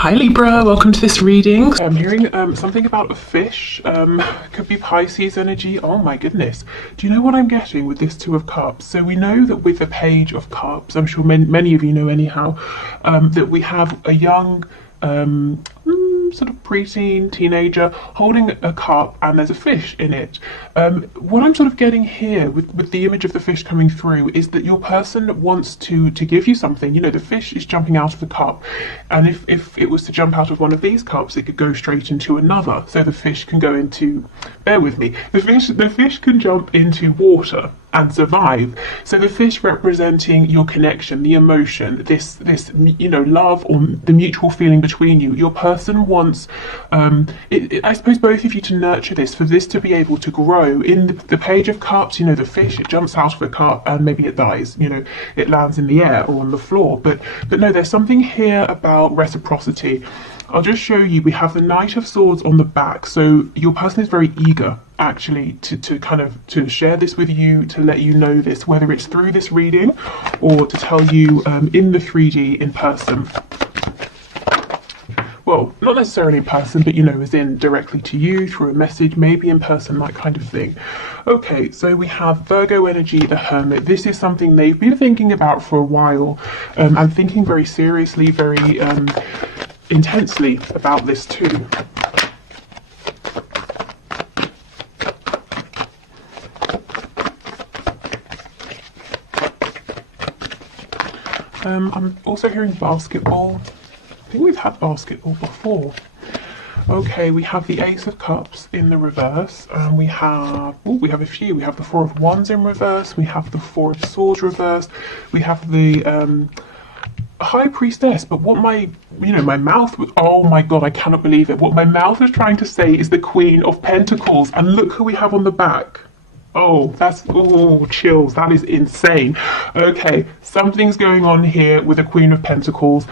Hi Libra, welcome to this reading. I'm hearing something about a fish. Could be Pisces energy. Oh my goodness. Do you know what I'm getting with this Two of Cups? So we know that with the Page of Cups, I'm sure many of you know anyhow, that we have a young sort of preteen teenager holding a cup and there's a fish in it. What I'm sort of getting here with the image of the fish coming through is that your person wants to give you something. You know, the fish is jumping out of the cup, and if it was to jump out of one of these cups, it could go straight into another. So the fish can go into, bear with me, the fish can jump into water and survive. So the fish representing your connection, the emotion, this love, or the mutual feeling between you. Your person wants, I suppose, both of you to nurture this, for this to be able to grow. In the Page of Cups, you know, the fish, it jumps out of the cup and maybe it dies, you know, it lands in the air or on the floor. But no, there's something here about reciprocity. I'll just show you, we have the Knight of Swords on the back. So your person is very eager actually to share this with you, to let you know this, whether it's through this reading or to tell you in the 3D in person. Well, not necessarily in person, but you know, as in directly to you through a message, maybe in person, that kind of thing. Okay, so we have Virgo energy, the Hermit. This is something they've been thinking about for a while, and thinking very seriously, very intensely about this too. I'm also hearing basketball. I think we've had basketball before. Okay, we have the Ace of Cups in the reverse, and we have a few. We have the Four of Wands in reverse, we have the Four of Swords reversed, we have the High Priestess. But what my mouth was, oh my god, I cannot believe it. What my mouth was trying to say is the Queen of Pentacles, and look who we have on the back. Oh, that's, oh, chills. That is insane. Okay, something's going on here with the Queen of Pentacles.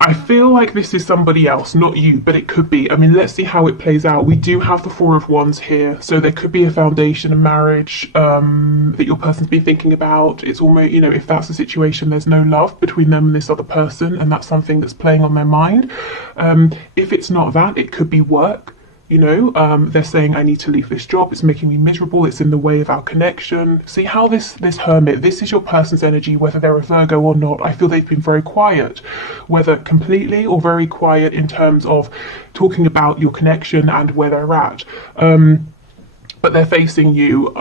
I feel like this is somebody else, not you, but it could be. I mean, let's see how it plays out. We do have the Four of Wands here, so there could be a foundation, a marriage that your person's been thinking about. It's almost, you know, if that's the situation, there's no love between them and this other person, and that's something that's playing on their mind. If it's not that, it could be work. You know, they're saying, I need to leave this job, it's making me miserable, it's in the way of our connection. See how this Hermit, this is your person's energy, whether they're a Virgo or not. I feel they've been very quiet, whether completely or very quiet in terms of talking about your connection and where they're at. But they're facing you.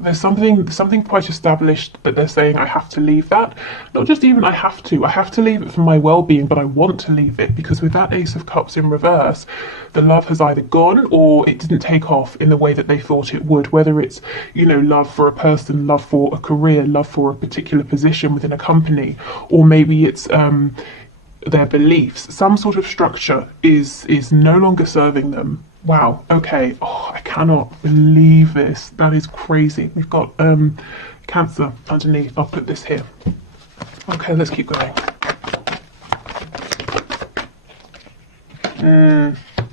There's something quite established that they're saying, I have to leave that. Not just even I have to leave it for my well-being, but I want to leave it, because with that Ace of Cups in reverse, the love has either gone or it didn't take off in the way that they thought it would, whether it's, you know, love for a person, love for a career, love for a particular position within a company, or maybe it's their beliefs. Some sort of structure is no longer serving them. Wow, okay. Oh, I cannot believe this. That is crazy. We've got Cancer underneath. I'll put this here. Okay, let's keep going.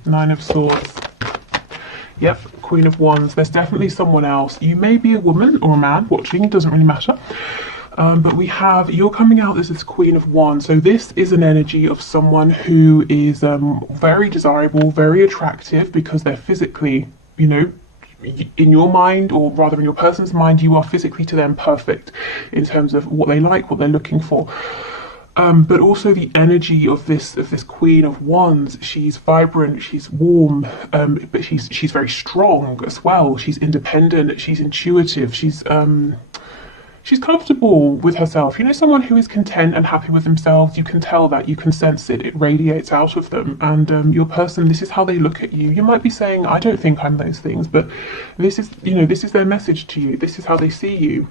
Nine of Swords. Yep, Queen of Wands. There's definitely someone else. You may be a woman or a man watching, it doesn't really matter. But we have, you're coming out as this Queen of Wands. So this is an energy of someone who is very desirable, very attractive, because they're physically, you know, in your mind, or rather in your person's mind, you are physically to them perfect in terms of what they like, what they're looking for. But also the energy of this Queen of Wands. She's vibrant, she's warm, but she's very strong as well. She's independent, she's intuitive, she's comfortable with herself. You know, someone who is content and happy with themselves, you can tell that, you can sense it, it radiates out of them. And your person, this is how they look at you. You might be saying, I don't think I'm those things, but this is, you know, this is their message to you. This is how they see you.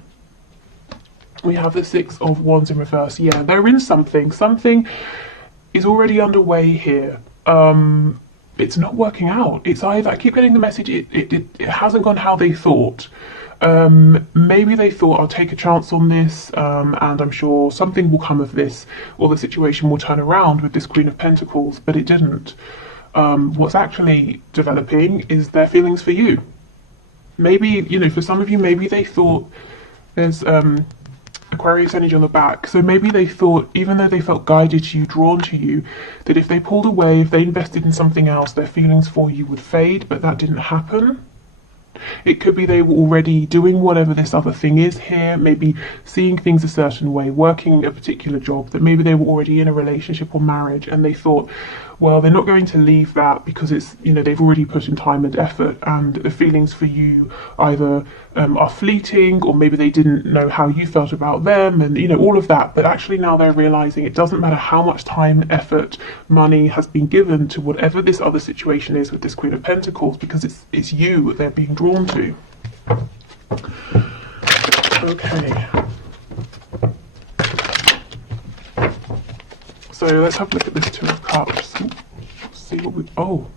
We have the Six of Wands in reverse. Yeah, they're in something. Something is already underway here. It's not working out. It's either, I keep getting the message, it hasn't gone how they thought. Maybe they thought, I'll take a chance on this, and I'm sure something will come of this, or the situation will turn around with this Queen of Pentacles, but it didn't. What's actually developing is their feelings for you. Maybe, you know, for some of you, maybe they thought there's Aquarius energy on the back. So maybe they thought, even though they felt guided to you, drawn to you, that if they pulled away, if they invested in something else, their feelings for you would fade, but that didn't happen. It could be they were already doing whatever this other thing is here, maybe seeing things a certain way, working a particular job, that maybe they were already in a relationship or marriage, and they thought, well, they're not going to leave that because it's, you know, they've already put in time and effort, and the feelings for you either are fleeting, or maybe they didn't know how you felt about them, and, you know, all of that. But actually now they're realizing it doesn't matter how much time, effort, money has been given to whatever this other situation is with this Queen of Pentacles, because it's you they're being drawn to. Okay. So let's have a look at this Two of Cups. See what we... Oh.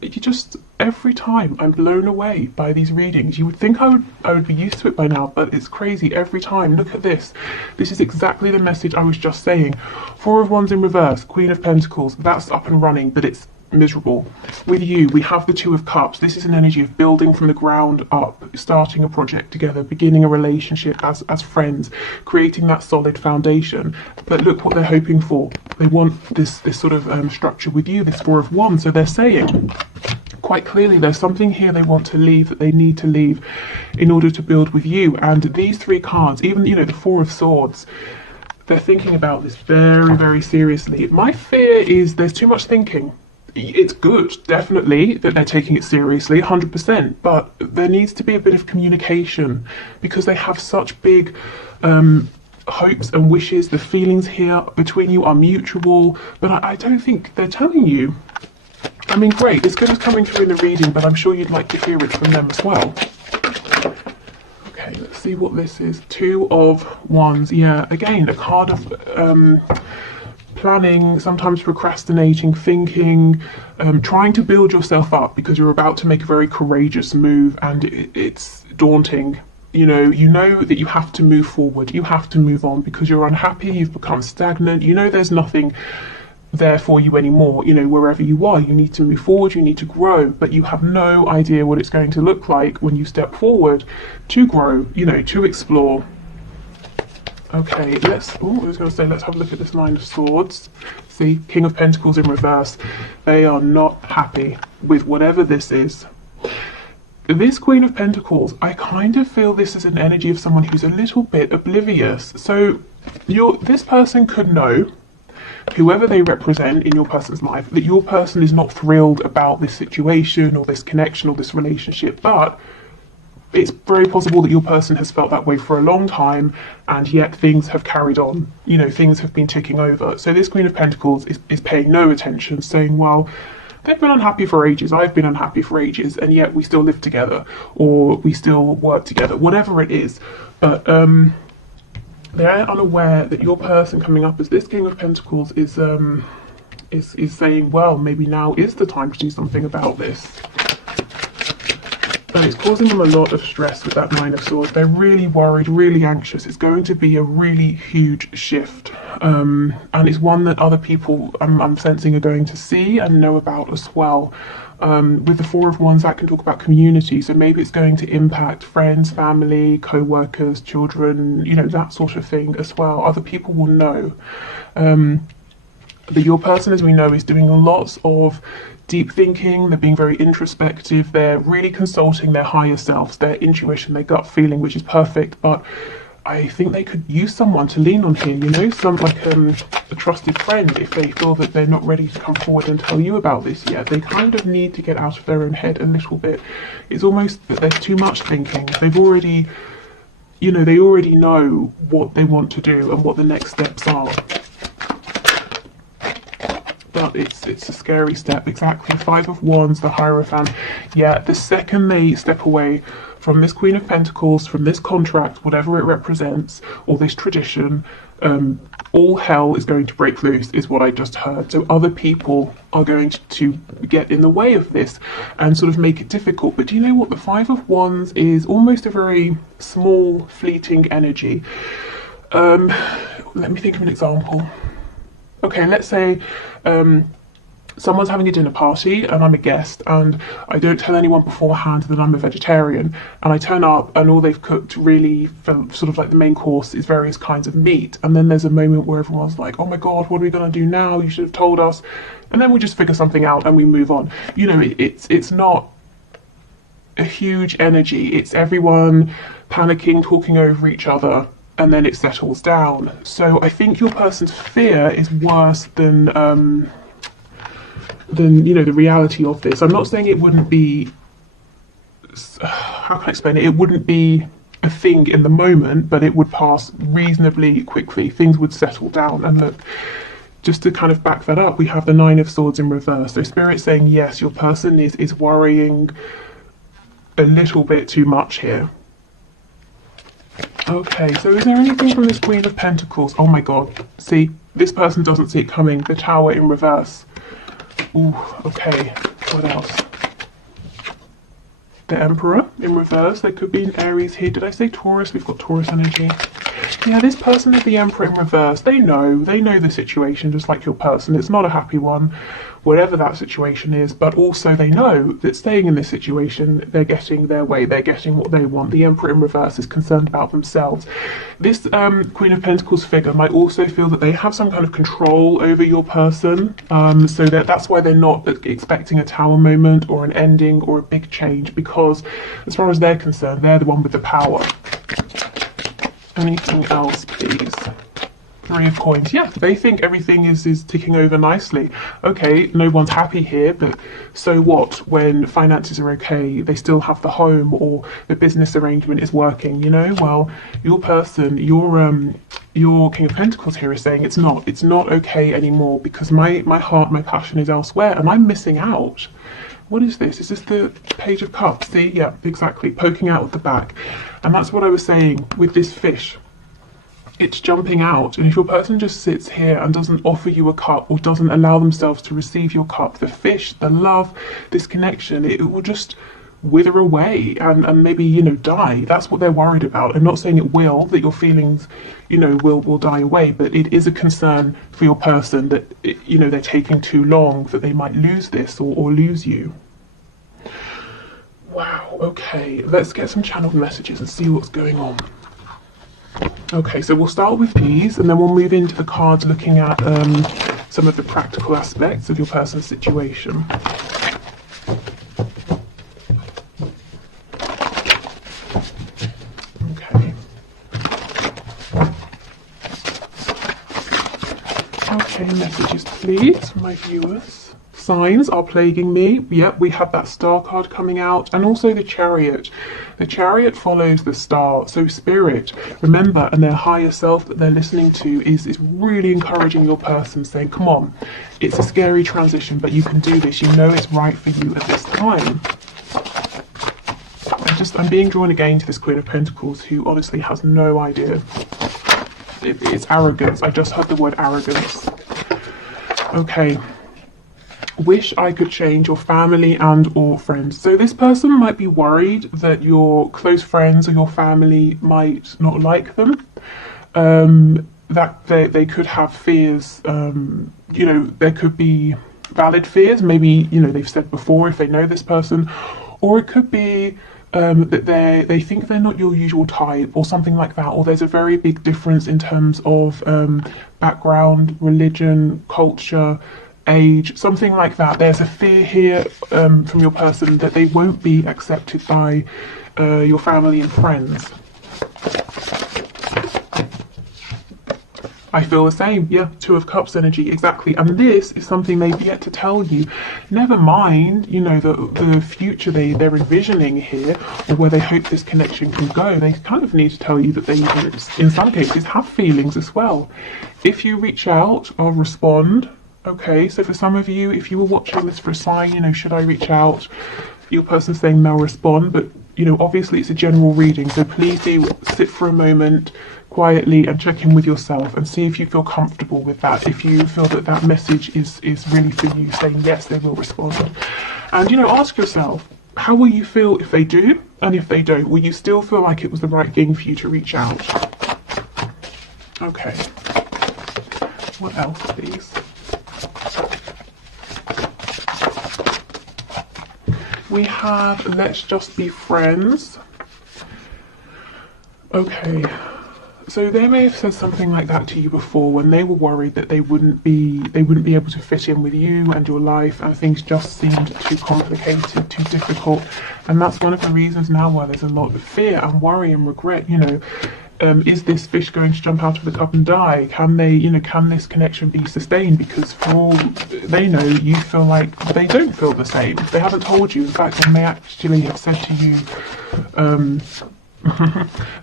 You just... Every time I'm blown away by these readings. You would think I would be used to it by now, but it's crazy every time. Look at this. This is exactly the message I was just saying. Four of Wands in reverse, Queen of Pentacles. That's up and running, but it's miserable. With you, we have the Two of Cups. This is an energy of building from the ground up, starting a project together, beginning a relationship as friends, creating that solid foundation. But look what they're hoping for. They want this sort of structure with you, this Four of Wands. So they're saying quite clearly there's something here they want to leave, that they need to leave in order to build with you. And these three cards, even, you know, the Four of Swords, they're thinking about this very, very seriously. My fear is there's too much thinking. It's good, definitely, that they're taking it seriously, 100%, but there needs to be a bit of communication, because they have such big hopes and wishes. The feelings here between you are mutual, but I don't think they're telling you. I mean, great, it's good as coming through in the reading, but I'm sure you'd like to hear it from them as well. Okay, let's see what this is. Two of Wands. Yeah, again, a card of planning, sometimes procrastinating, thinking, trying to build yourself up because you're about to make a very courageous move, and it's daunting. You know that you have to move forward, you have to move on because you're unhappy, you've become stagnant, you know there's nothing there for you anymore. You know, wherever you are, you need to move forward, you need to grow, but you have no idea what it's going to look like when you step forward to grow, you know, to explore. Okay, I was going to say, let's have a look at this Nine of Swords. See, King of Pentacles in reverse. They are not happy with whatever this is. This Queen of Pentacles, I kind of feel this is an energy of someone who's a little bit oblivious. So this person could know, whoever they represent in your person's life, that your person is not thrilled about this situation or this connection or this relationship, but it's very possible that your person has felt that way for a long time, and yet things have carried on. You know, things have been ticking over. So this Queen of Pentacles is paying no attention, saying, well, they've been unhappy for ages, I've been unhappy for ages, and yet we still live together, or we still work together, whatever it is. But they're unaware that your person coming up as this King of Pentacles is saying, well, maybe now is the time to do something about this. But it's causing them a lot of stress with that Nine of Swords. They're really worried, really anxious. It's going to be a really huge shift. And it's one that other people, I'm sensing, are going to see and know about as well. With the Four of Wands, that can talk about community. So maybe it's going to impact friends, family, co-workers, children, you know, that sort of thing as well. Other people will know. That your person, as we know, is doing lots of deep thinking. They're being very introspective. They're really consulting their higher selves, their intuition, their gut feeling, which is perfect. But I think they could use someone to lean on here, you know, like a trusted friend, if they feel that they're not ready to come forward and tell you about this yet. They kind of need to get out of their own head a little bit. It's almost that there's too much thinking. They've already, you know, they already know what they want to do and what the next steps are. But it's a scary step. Exactly. Five of Wands, the Hierophant. Yeah, the second they step away from this Queen of Pentacles, from this contract, whatever it represents, or this tradition, all hell is going to break loose, is what I just heard. So other people are going to get in the way of this and sort of make it difficult. But do you know what? The Five of Wands is almost a very small, fleeting energy. Let me think of an example. Okay, let's say someone's having a dinner party and I'm a guest and I don't tell anyone beforehand that I'm a vegetarian, and I turn up and all they've cooked really for sort of like the main course is various kinds of meat, and then there's a moment where everyone's like, oh my god, what are we going to do now, you should have told us, and then we just figure something out and we move on. You know, it's not a huge energy, it's everyone panicking, talking over each other, and then it settles down. So I think your person's fear is worse than you know, the reality of this. I'm not saying it wouldn't be, how can I explain it? It wouldn't be a thing in the moment, but it would pass reasonably quickly. Things would settle down. And look, just to kind of back that up, we have the Nine of Swords in reverse. So Spirit saying, yes, your person is worrying a little bit too much here. Okay, so is there anything from this Queen of Pentacles? Oh my god, see, this person doesn't see it coming. The Tower in reverse. Ooh, okay, what else? The Emperor in reverse. There could be an Aries here. Did I say Taurus? We've got Taurus energy. Yeah, this person is the Emperor in reverse. They know the situation, just like your person. It's not a happy one, whatever that situation is, but also they know that staying in this situation, they're getting their way, they're getting what they want. The Emperor in reverse is concerned about themselves. This Queen of Pentacles figure might also feel that they have some kind of control over your person, so that's why they're not expecting a Tower moment or an ending or a big change, because as far as they're concerned, they're the one with the power. Anything else, please? Three of Coins. Yeah, they think everything is ticking over nicely. Okay, no one's happy here, but so what when finances are okay, they still have the home or the business arrangement is working, you know? Well, your person, your King of Pentacles here is saying it's not okay anymore because my heart, my passion is elsewhere and I'm missing out. What is this? Is this the Page of Cups? See? Yeah, exactly. Poking out at the back. And that's what I was saying with this fish. It's jumping out. And if your person just sits here and doesn't offer you a cup or doesn't allow themselves to receive your cup, the fish, the love, this connection, it will just wither away and maybe, you know, die. That's what they're worried about. I'm not saying it will, that your feelings, you know, will die away, but it is a concern for your person that, you know, they're taking too long, that they might lose this or lose you. Wow, okay, let's get some channeled messages and see what's going on. Okay, so we'll start with these and then we'll move into the cards looking at some of the practical aspects of your person's situation. Okay, messages please from my viewers. Signs are plaguing me. Yep, we have that Star card coming out, and also the Chariot. The Chariot follows the Star. So Spirit, remember, and their higher self that they're listening to is really encouraging your person, saying, come on, it's a scary transition, but you can do this. You know it's right for you at this time. I'm being drawn again to this Queen of Pentacles, who honestly has no idea. It's arrogance. I just heard the word arrogance. Okay. Wish I could change your family and or friends. So this person might be worried that your close friends or your family might not like them. That they could have fears. You know, there could be valid fears. Maybe, you know, they've said before if they know this person, or it could be that they think they're not your usual type or something like that, or there's a very big difference in terms of background, religion, culture, age, something like that. There's a fear here from your person that they won't be accepted by your family and friends. I feel the same. Yeah, Two of Cups energy, exactly. And this is something they've yet to tell you. Never mind, you know, the future they're envisioning here, or where they hope this connection can go. They kind of need to tell you that they, in some cases, have feelings as well. If you reach out, I'll respond. Okay, so for some of you, if you were watching this for a sign, you know, should I reach out? Your person's saying they'll respond, but, you know, obviously it's a general reading, so please do sit for a moment quietly and check in with yourself and see if you feel comfortable with that. If you feel that that message is really for you, saying yes, they will respond. And, you know, ask yourself, how will you feel if they do? And if they don't, will you still feel like it was the right thing for you to reach out? Okay. What else, please? We have let's just be friends. Okay. So they may have said something like that to you before when they were worried that they wouldn't be able to fit in with you and your life, and things just seemed too complicated, too difficult. And that's one of the reasons now why there's a lot of fear and worry and regret, you know. Is this fish going to jump out of the cup and die? Can they, you know, can this connection be sustained? Because for all they know, you feel like they don't feel the same. They haven't told you. In fact, they may actually have said to you,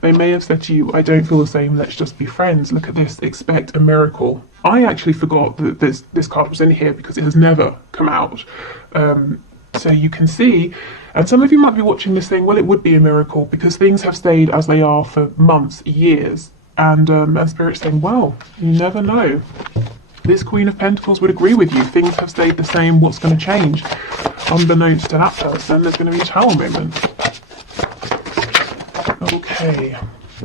they may have said to you, I don't feel the same, let's just be friends. Look at this, expect a miracle. I actually forgot that this card was in here because it has never come out. So you can see, and some of you might be watching this saying, well, it would be a miracle because things have stayed as they are for months, years. And Spirit's saying, well, you never know. This Queen of Pentacles would agree with you. Things have stayed the same, what's going to change? Unbeknownst to that person, there's going to be a tower moment. Okay,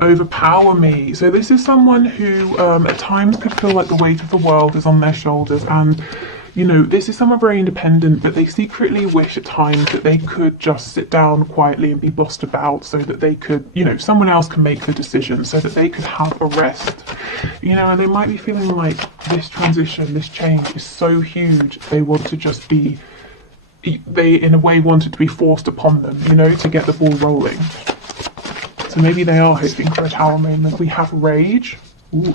overpower me. So this is someone who at times could feel like the weight of the world is on their shoulders, and you know, this is someone very independent, but they secretly wish at times that they could just sit down quietly and be bossed about so that they could, you know, someone else can make the decision so that they could have a rest. You know, and they might be feeling like this transition, this change is so huge, they want to just be, they in a way want it to be forced upon them, you know, to get the ball rolling. So maybe they are hoping for a tower moment. We have rage. Ooh.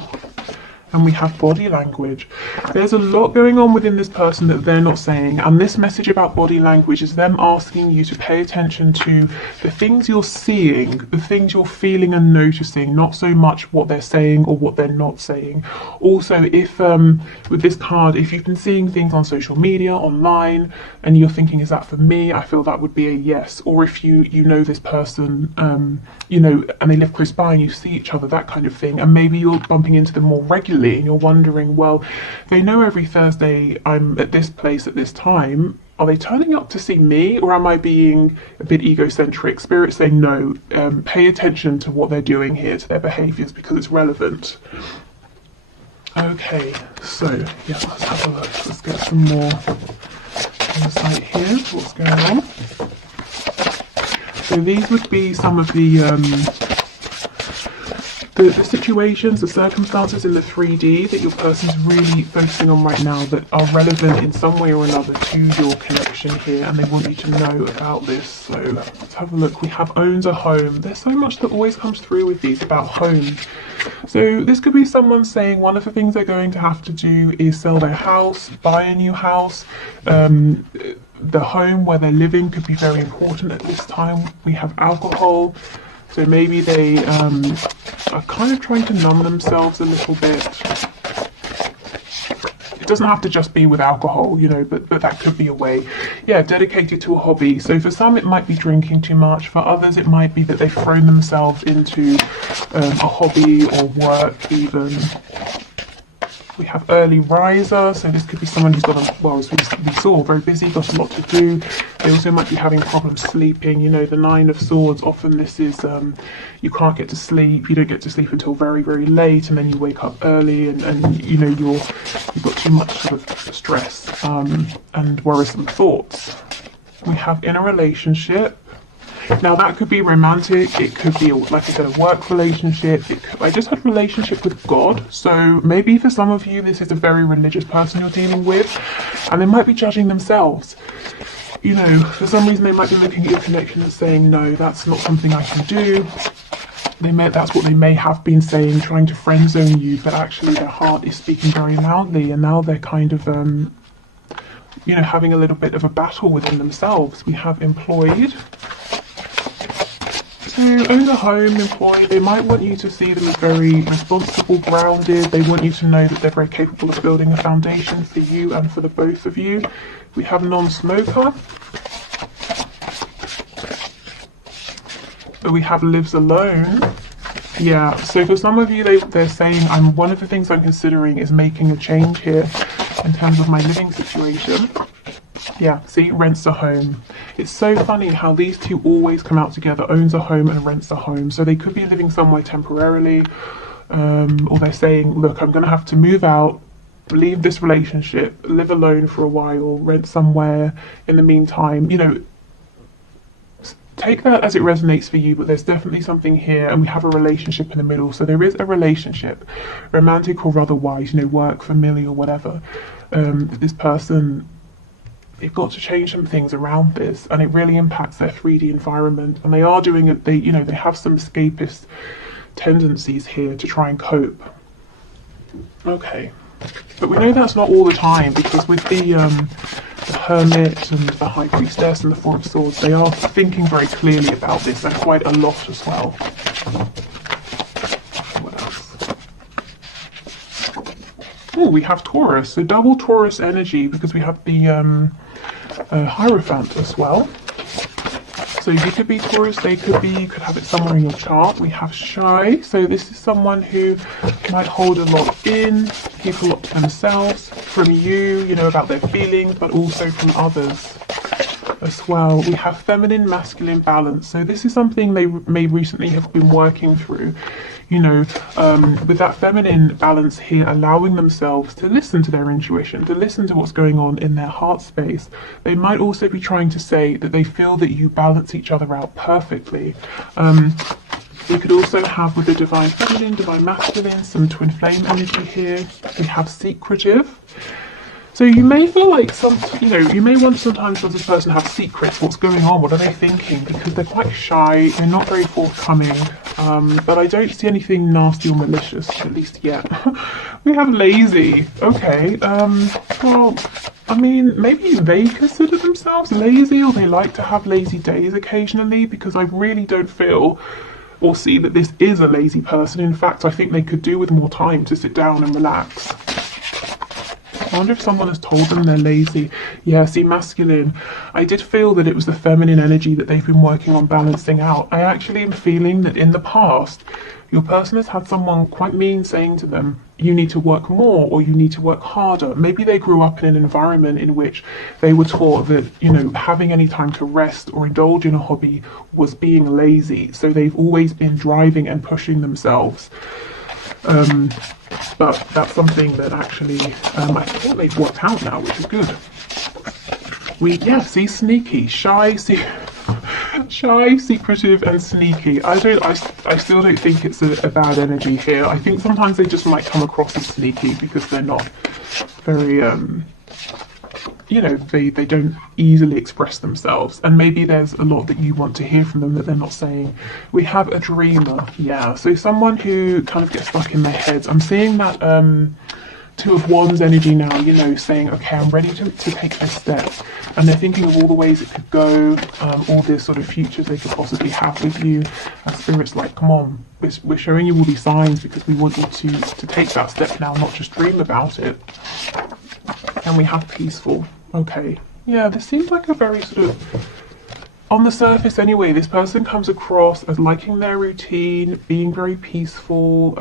And we have body language. There's a lot going on within this person that they're not saying, and this message about body language is them asking you to pay attention to the things you're seeing, the things you're feeling and noticing, not so much what they're saying or what they're not saying. Also, if with this card, if you've been seeing things on social media, online, and you're thinking, is that for me? I feel that would be a yes. Or if you know this person, you know, and they live close by and you see each other, that kind of thing, and maybe you're bumping into them more regularly and you're wondering, well, they know every Thursday I'm at this place at this time. Are they turning up to see me, or am I being a bit egocentric? Spirit saying no, pay attention to what they're doing here, to their behaviours, because it's relevant. Okay, so yeah, let's have a look. Let's get some more insight here to what's going on. So these would be some of the situations, the circumstances in the 3D that your person's really focusing on right now that are relevant in some way or another to your connection here, and they want you to know about this. So let's have a look. We have owns a home. There's so much that always comes through with these about homes. So this could be someone saying one of the things they're going to have to do is sell their house, buy a new house. The home where they're living could be very important at this time. We have alcohol. So maybe they are kind of trying to numb themselves a little bit. It doesn't have to just be with alcohol, you know, but that could be a way. Yeah, dedicated to a hobby. So for some it might be drinking too much. For others it might be that they've thrown themselves into a hobby or work even. We have early riser, so this could be someone who's got as we saw, very busy, got a lot to do. They also might be having problems sleeping. You know, the Nine of Swords, often this is, you can't get to sleep, you don't get to sleep until very, very late, and then you wake up early, and you know, you've got too much sort of stress and worrisome thoughts. We have in a relationship. Now that could be romantic, it could be, like I said, a work relationship. I just had a relationship with God, so maybe for some of you this is a very religious person you're dealing with, and they might be judging themselves. You know, for some reason they might be looking at your connection and saying, no, that's not something I can do. That's what they may have been saying, trying to friend zone you, but actually their heart is speaking very loudly, and now they're kind of, you know, having a little bit of a battle within themselves. We have employed. So own a home, employed, they might want you to see them as very responsible, grounded. They want you to know that they're very capable of building a foundation for you and for the both of you. We have non-smoker. We have lives alone. Yeah, so for some of you, they're saying, one of the things I'm considering is making a change here in terms of my living situation. Yeah, see, rents a home. It's so funny how these two always come out together, owns a home and rents a home. So they could be living somewhere temporarily, or they're saying, look, I'm going to have to move out, leave this relationship, live alone for a while, rent somewhere in the meantime. You know, take that as it resonates for you, but there's definitely something here, and we have a relationship in the middle. So there is a relationship, romantic or otherwise, you know, work, familiar, whatever. This person, they've got to change some things around this, and it really impacts their 3D environment. And they are doing it. They, you know, they have some escapist tendencies here to try and cope. Okay, but we know that's not all the time, because with the Hermit and the High Priestess and the Four of Swords, they are thinking very clearly about this, and quite a lot as well. What else? Oh, we have Taurus, so double Taurus energy, because we have the Hierophant as well. So you could be Taurus, they could be, you could have it somewhere in your chart. We have Shy, so this is someone who might hold a lot in, keep a lot to themselves, from you, you know, about their feelings, but also from others as well. We have Feminine, Masculine balance. So this is something they may recently have been working through, you know, with that feminine balance here, allowing themselves to listen to their intuition, to listen to what's going on in their heart space. They might also be trying to say that they feel that you balance each other out perfectly. We could also have, with the Divine Feminine, Divine Masculine, some twin flame energy here. We have secretive. So you may feel like you know, you may wonder sometimes, does this person have secrets? What's going on? What are they thinking? Because they're quite shy, they're not very forthcoming, but I don't see anything nasty or malicious, at least yet. We have lazy. Okay, well, I mean, maybe they consider themselves lazy, or they like to have lazy days occasionally, because I really don't feel or see that this is a lazy person. In fact, I think they could do with more time to sit down and relax. I wonder if someone has told them they're lazy. Yeah, see, masculine. I did feel that it was the feminine energy that they've been working on balancing out. I actually am feeling that in the past, your person has had someone quite mean saying to them, you need to work more, or you need to work harder. Maybe they grew up in an environment in which they were taught that, you know, having any time to rest or indulge in a hobby was being lazy. So they've always been driving and pushing themselves. But that's something that actually I think they've worked out now, which is good. See, sneaky, shy, shy, secretive, and sneaky. I still don't think it's a bad energy here. I think sometimes they just might come across as sneaky because they're not very you know, they don't easily express themselves, and maybe there's a lot that you want to hear from them that they're not saying. We have a dreamer, yeah, so someone who kind of gets stuck in their heads. I'm seeing that Two of Wands energy now, you know, saying, okay, I'm ready to take this step, and they're thinking of all the ways it could go, all the sort of futures they could possibly have with you. And Spirit's like, come on, we're showing you all these signs because we want you to take that step now, not just dream about it. And we have peaceful. Okay, yeah, this seems like a very sort of, on the surface anyway, this person comes across as liking their routine, being very peaceful,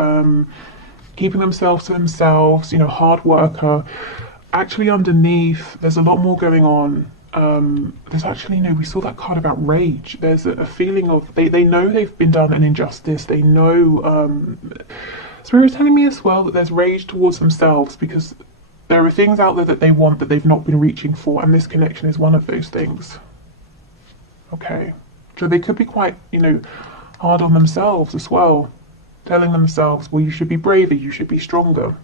keeping themselves to themselves, you know, hard worker. Actually underneath, there's a lot more going on. There's actually, no, we saw that card about rage. There's a feeling of, they know they've been done an injustice. They know, Spirit's telling me as well that there's rage towards themselves, because there are things out there that they want that they've not been reaching for, and this connection is one of those things. Okay, so they could be quite, you know, hard on themselves as well, telling themselves, well, you should be braver, you should be stronger.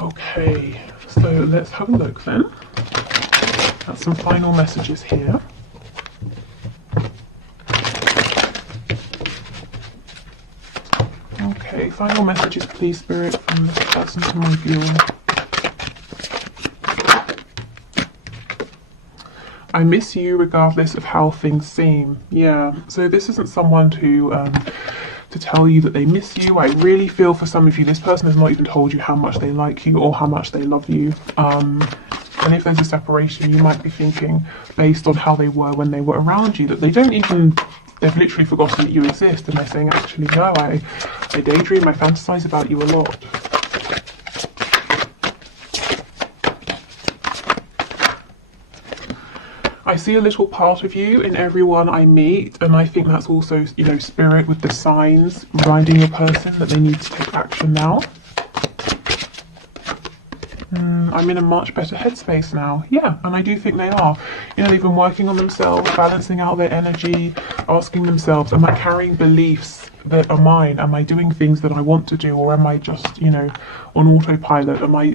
Okay, so let's have a look then at some final messages here. Okay, final messages, please, Spirit, from this person to my viewing. I miss you regardless of how things seem. Yeah, so this isn't someone to tell you that they miss you. I really feel for some of you, this person has not even told you how much they like you or how much they love you. And if there's a separation, you might be thinking, based on how they were when they were around you, that they don't even, they've literally forgotten that you exist, and they're saying, actually, no, I daydream, I fantasize about you a lot. I see a little part of you in everyone I meet, and I think that's also, you know, Spirit with the signs reminding your person that they need to take action now. I'm in a much better headspace now. Yeah, and I do think they are. You know, they've been working on themselves, balancing out their energy, asking themselves, am I carrying beliefs that are mine? Am I doing things that I want to do, or am I just, you know, on autopilot? Am I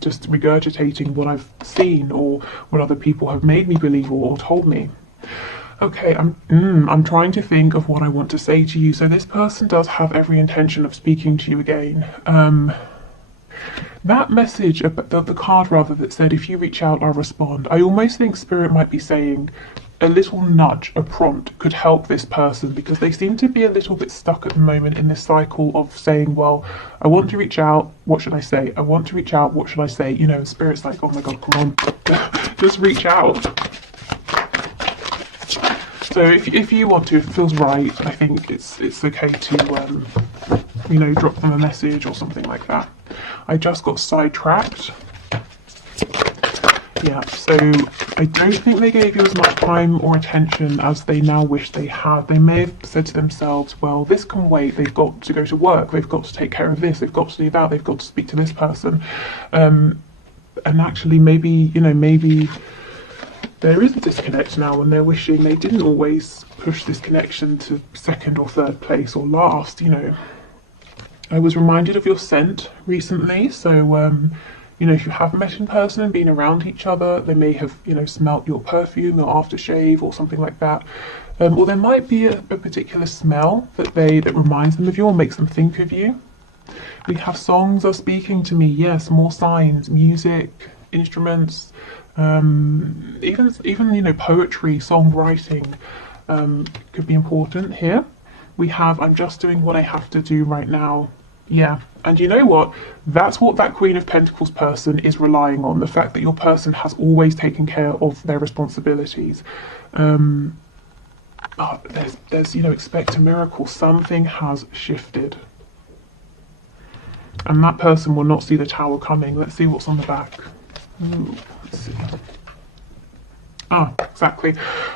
just regurgitating what I've seen or what other people have made me believe or told me? Okay, I'm trying to think of what I want to say to you. So this person does have every intention of speaking to you again. That message, the card rather, that said, if you reach out, I'll respond. I almost think Spirit might be saying a little nudge, a prompt could help this person, because they seem to be a little bit stuck at the moment in this cycle of saying, well, I want to reach out, what should I say? I want to reach out, what should I say? You know, Spirit's like, oh my God, come on, just reach out. So if you want to, if it feels right, I think it's okay to, you know, drop them a message or something like that. I just got sidetracked. Yeah, so I don't think they gave you as much time or attention as they now wish they had. They may have said to themselves, well, this can wait, they've got to go to work, they've got to take care of this, they've got to do that, they've got to speak to this person. And actually maybe, you know, maybe there is a disconnect now and they're wishing they didn't always push this connection to second or third place or last, you know. I was reminded of your scent recently, so you know, if you have met in person and been around each other, they may have, you know, smelt your perfume or aftershave or something like that. Or there might be a particular smell that reminds them of you or makes them think of you. We have songs are speaking to me, yes, more signs, music, instruments, even you know, poetry, songwriting could be important here. We have, I'm just doing what I have to do right now. Yeah, and you know what? That's what that Queen of Pentacles person is relying on, the fact that your person has always taken care of their responsibilities. But there's, you know, expect a miracle. Something has shifted. And that person will not see the Tower coming. Let's see what's on the back. Ooh, let's see. Ah, exactly.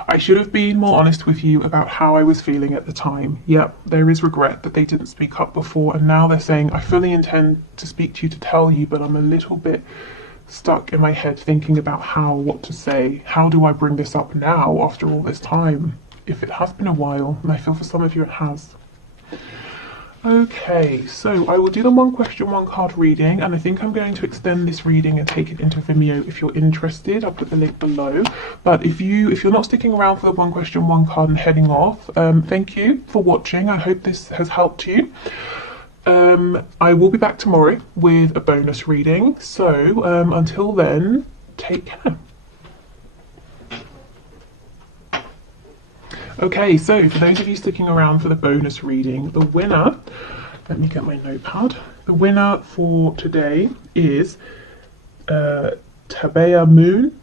I should have been more honest with you about how I was feeling at the time. Yep, there is regret that they didn't speak up before, and now they're saying, I fully intend to speak to you, to tell you, but I'm a little bit stuck in my head thinking about what to say. How do I bring this up now after all this time? If it has been a while, and I feel for some of you it has. Okay, so I will do the one question, one card reading, and I think I'm going to extend this reading and take it into Vimeo if you're interested. I'll put the link below. But if you're not sticking around for the one question, one card and heading off, thank you for watching. I hope this has helped you. I will be back tomorrow with a bonus reading. So until then, take care. Okay, so for those of you sticking around for the bonus reading, the winner, let me get my notepad. The winner for today is Tabea Moon.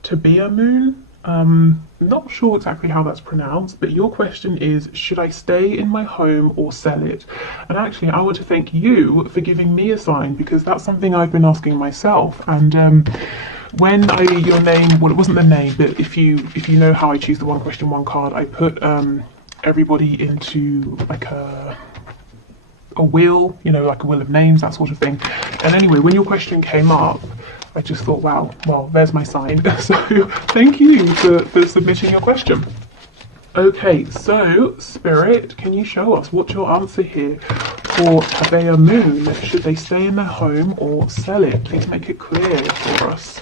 Not sure exactly how that's pronounced, but your question is, should I stay in my home or sell it? And actually, I want to thank you for giving me a sign, because that's something I've been asking myself. And when your name, well, it wasn't the name, but if you know how I choose the one question, one card, I put everybody into like a wheel, you know, like a wheel of names, that sort of thing. And anyway, when your question came up, I just thought, wow, well, there's my sign. So thank you for submitting your question. Okay, so Spirit, can you show us what's your answer here for Tabea Moon? Should they stay in their home or sell it? Please make it clear for us.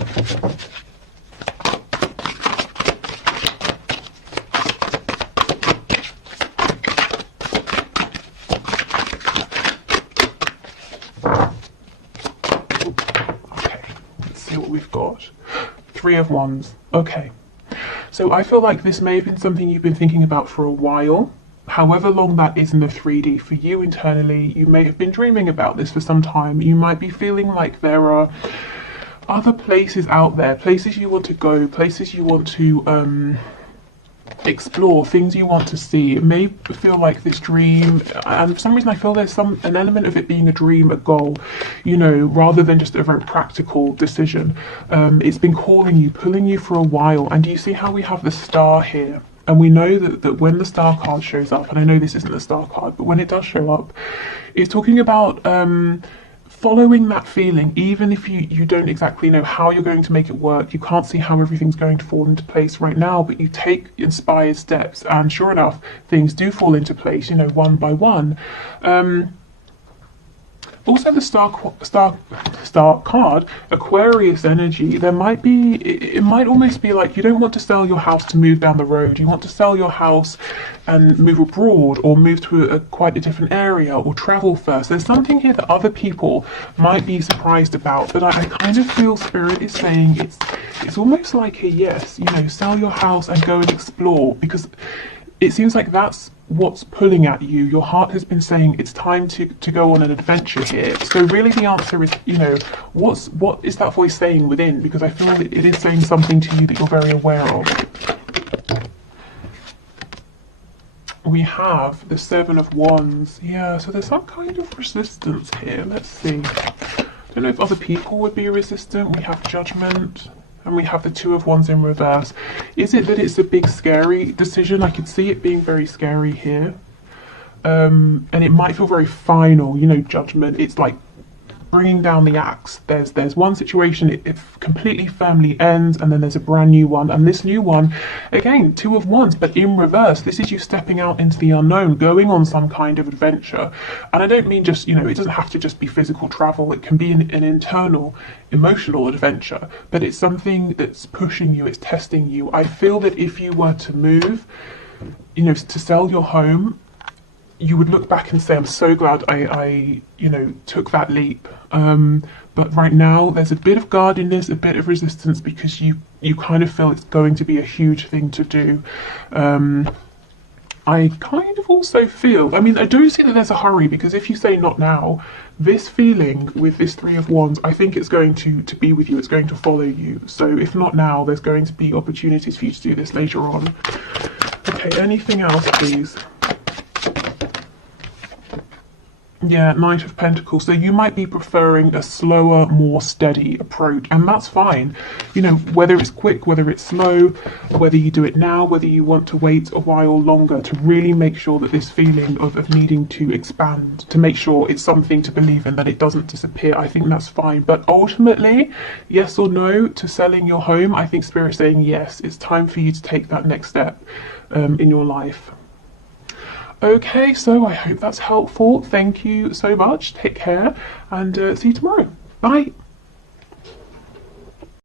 Okay, let's see what we've got. Three of Wands. Okay. So I feel like this may have been something you've been thinking about for a while. However long that is in the 3D for you internally, you may have been dreaming about this for some time. You might be feeling like there are other places out there, places you want to go, places you want to explore, things you want to see. It may feel like this dream, and for some reason I feel there's an element of it being a dream, a goal, you know, rather than just a very practical decision. It's been calling you, pulling you for a while. And do you see how we have the star here? And we know that when the star card shows up, and I know this isn't the star card, but when it does show up, it's talking about following that feeling, even if you don't exactly know how you're going to make it work, you can't see how everything's going to fall into place right now, but you take inspired steps, and sure enough, things do fall into place, you know, one by one. Also, the star card, Aquarius energy, there might be, it might almost be like you don't want to sell your house to move down the road. You want to sell your house and move abroad, or move to quite a different area, or travel first. There's something here that other people might be surprised about, but I kind of feel Spirit is saying it's almost like a yes, you know, sell your house and go and explore, because it seems like that's what's pulling at you. Your heart has been saying it's time to go on an adventure here. So really the answer is, you know, what is that voice saying within? Because I feel that it is saying something to you that you're very aware of. We have the Seven of Wands. Yeah, so there's some kind of resistance here. Let's see. I don't know if other people would be resistant. We have Judgment. And we have the Two of Wands in reverse. Is it that it's a big, scary decision? I could see it being very scary here. And it might feel very final, you know, Judgment. It's like bringing down the axe. There's one situation, it completely firmly ends, and then there's a brand new one. And this new one, again, Two of Wands, but in reverse. This is you stepping out into the unknown, going on some kind of adventure. And I don't mean just, you know, it doesn't have to just be physical travel. It can be an internal, emotional adventure, but it's something that's pushing you, it's testing you. I feel that if you were to move, you know, to sell your home, you would look back and say, I'm so glad I you know, took that leap. But right now there's a bit of guardedness, a bit of resistance, because you kind of feel it's going to be a huge thing to do. I kind of also feel, I mean, I do see that there's a hurry, because if you say not now, this feeling with this Three of Wands, I think it's going to be with you, it's going to follow you. So if not now, there's going to be opportunities for you to do this later on. Okay, anything else, please? Yeah, Knight of Pentacles. So you might be preferring a slower, more steady approach, and that's fine. You know, whether it's quick, whether it's slow, whether you do it now, whether you want to wait a while longer to really make sure that this feeling of needing to expand, to make sure it's something to believe in, that it doesn't disappear, I think that's fine. But ultimately, yes or no to selling your home, I think Spirit's saying yes, it's time for you to take that next step in your life. Okay, so I hope that's helpful. Thank you so much. Take care, and see you tomorrow. Bye.